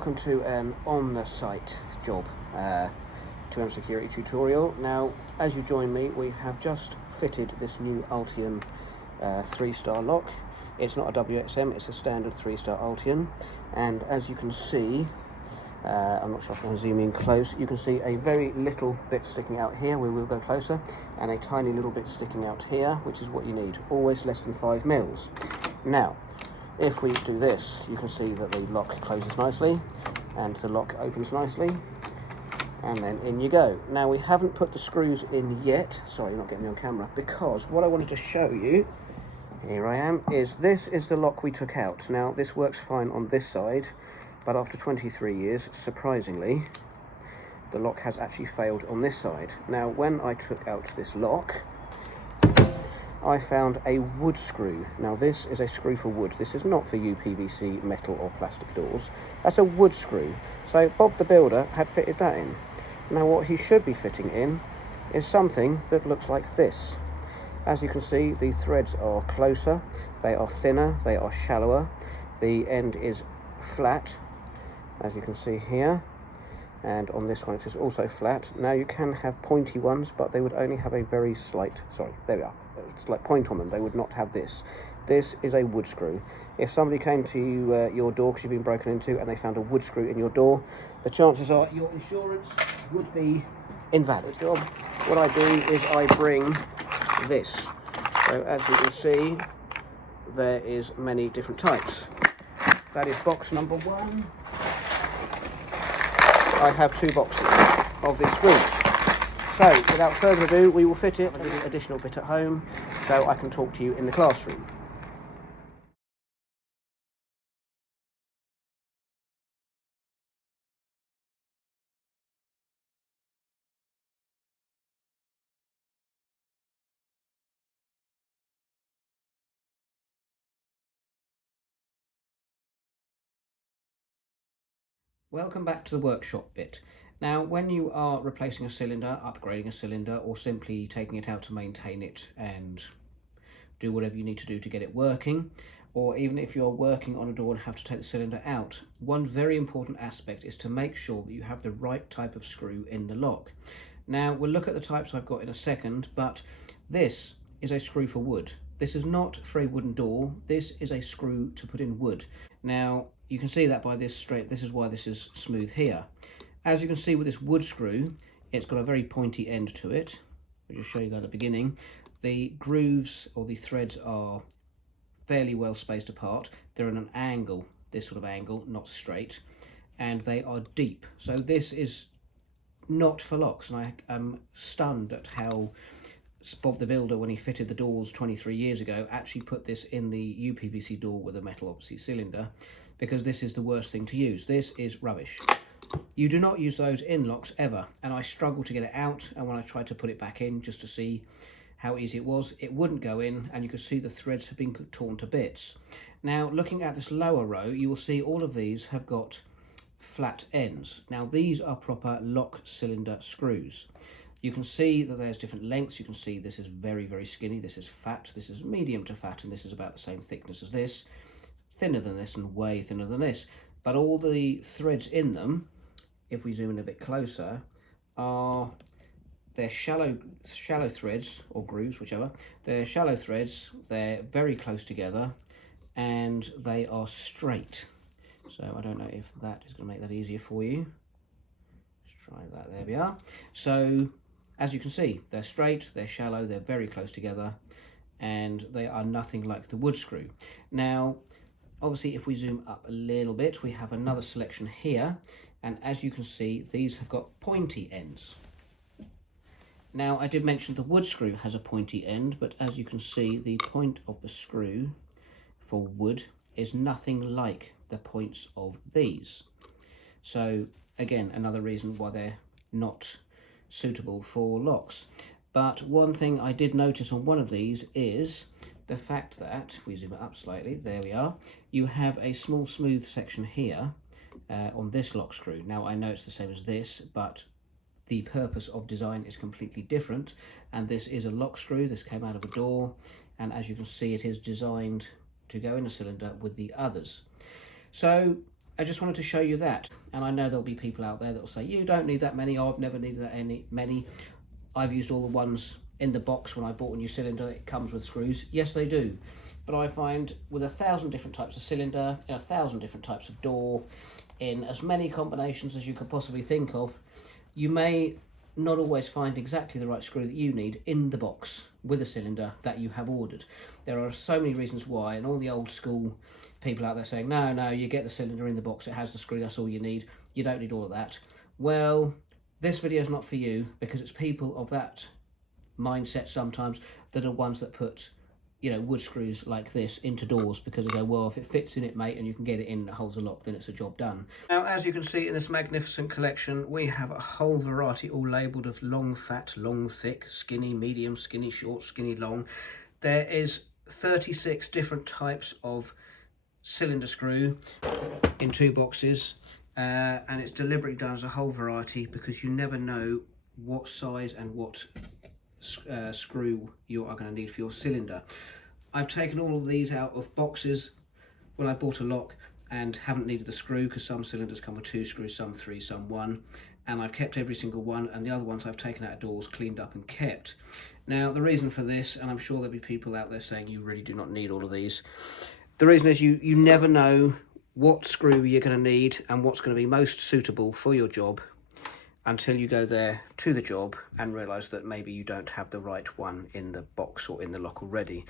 welcome to an on-the-site job 2M security tutorial. Now, as you join me, we have just fitted this new Ultium 3-star lock. It's not a WXM, it's a standard 3-star Ultium, and as you can see, I'm not sure if I can zoom in close, you can see a very little bit sticking out here, we will go closer, and a tiny little bit sticking out here, which is what you need, always less than 5 mils. Now, if we do this, you can see that the lock closes nicely and the lock opens nicely, and then in you go. Now, we haven't put the screws in yet, sorry, not getting me on camera, because what I wanted to show you, here I am, is this is the lock we took out. Now, this works fine on this side, but after 23 years, surprisingly, the lock has actually failed on this side. Now, when I took out this lock, I found a wood screw. Now, this is a screw for wood. This is not for UPVC, metal or plastic doors. That's a wood screw. So Bob the Builder had fitted that in. Now, what he should be fitting in is something that looks like this. As you can see, the threads are closer, they are thinner, they are shallower. The end is flat, as you can see here. And on this one it is also flat. Now, you can have pointy ones, but they would only have a very slight, sorry, there we are, slight point on them. They would not have this. This is a wood screw. If somebody came to your door because you've been broken into and they found a wood screw in your door, the chances are your insurance would be invalid. What I do is I bring this. So as you can see, there is many different types. That is box number 1. I have 2 boxes of these screws. So, without further ado, we will fit it with an additional bit at home so I can talk to you in the classroom. Welcome back to the workshop bit. Now, when you are replacing a cylinder, upgrading a cylinder, or simply taking it out to maintain it and do whatever you need to do to get it working, or even if you're working on a door and have to take the cylinder out, one very important aspect is to make sure that you have the right type of screw in the lock. Now, we'll look at the types I've got in a second, but this is a screw for wood. This is not for a wooden door, this is a screw to put in wood. Now, you can see that by this straight, this is why this is smooth here. As you can see with this wood screw, it's got a very pointy end to it. I'll just show you that at the beginning. The grooves or the threads are fairly well spaced apart. They're at an angle, this sort of angle, not straight, and they are deep. So this is not for locks, and I am stunned at how Bob the Builder, when he fitted the doors 23 years ago, actually put this in the UPVC door with a metal, obviously, cylinder, because this is the worst thing to use. This is rubbish. You do not use those in locks ever, and I struggled to get it out, and when I tried to put it back in just to see how easy it was, it wouldn't go in, and you could see the threads have been torn to bits. Now, looking at this lower row, you will see all of these have got flat ends. Now, these are proper lock cylinder screws. You can see that there's different lengths. You can see this is very, very skinny, this is fat, this is medium to fat, and this is about the same thickness as this, thinner than this, and way thinner than this. But all the threads in them, if we zoom in a bit closer, they're shallow threads, or grooves, whichever. They're shallow threads, they're very close together, and they are straight. So I don't know if that is going to make that easier for you. Let's try that, there we are. So, as you can see, they're straight, they're shallow, they're very close together, and they are nothing like the wood screw. Now, obviously, if we zoom up a little bit, we have another selection here, and as you can see, these have got pointy ends. Now, I did mention the wood screw has a pointy end, but as you can see, the point of the screw for wood is nothing like the points of these. So, again, another reason why they're not suitable for locks. But one thing I did notice on one of these is the fact that, if we zoom it up slightly, there we are, you have a small smooth section here on this lock screw. Now, I know it's the same as this, but the purpose of design is completely different, and this is a lock screw. This came out of a door, and as you can see, it is designed to go in a cylinder with the others. So I just wanted to show you that. And I know there'll be people out there that will say, you don't need that many. I've never needed that many. I've used all the ones in the box when I bought a new cylinder. It comes with screws. Yes, they do. But I find with 1,000 different types of cylinder, in 1,000 different types of door, in as many combinations as you could possibly think of, you may not always find exactly the right screw that you need in the box with a cylinder that you have ordered. There are so many reasons why, and all the old school people out there saying, no, you get the cylinder in the box, it has the screw, that's all you need, you don't need all of that. Well, this video is not for you, because it's people of that mindset sometimes that are ones that put, you know, wood screws like this into doors because they go, well, if it fits in it, mate, and you can get it in and it holds a lock, then it's a job done. Now, as you can see in this magnificent collection, we have a whole variety all labelled of long, fat, long, thick, skinny, medium, skinny, short, skinny, long. There is 36 different types of cylinder screw in 2 boxes, and it's deliberately done as a whole variety because you never know what size and what screw you are going to need for your cylinder. I've taken all of these out of boxes when I bought a lock and haven't needed the screw, because some cylinders come with 2 screws, some 3, some 1, and I've kept every single one, and the other ones I've taken out of doors, cleaned up and kept. Now, the reason for this, and I'm sure there'll be people out there saying you really do not need all of these, the reason is you never know what screw you're going to need and what's going to be most suitable for your job until you go there to the job and realise that maybe you don't have the right one in the box or in the lock already.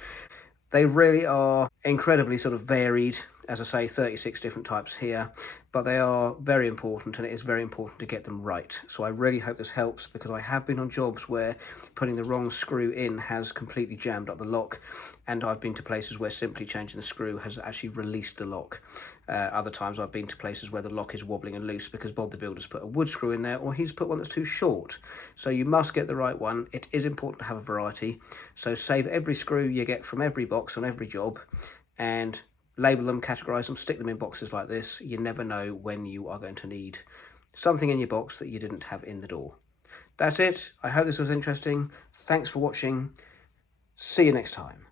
They really are incredibly sort of varied, as I say, 36 different types here, but they are very important, and it is very important to get them right. So I really hope this helps, because I have been on jobs where putting the wrong screw in has completely jammed up the lock, and I've been to places where simply changing the screw has actually released the lock. Other times I've been to places where the lock is wobbling and loose because Bob the Builder's put a wood screw in there, or he's put one that's too short. So you must get the right one. It is important to have a variety. So save every screw you get from every box on every job and label them, categorise them, stick them in boxes like this. You never know when you are going to need something in your box that you didn't have in the door. That's it. I hope this was interesting. Thanks for watching. See you next time.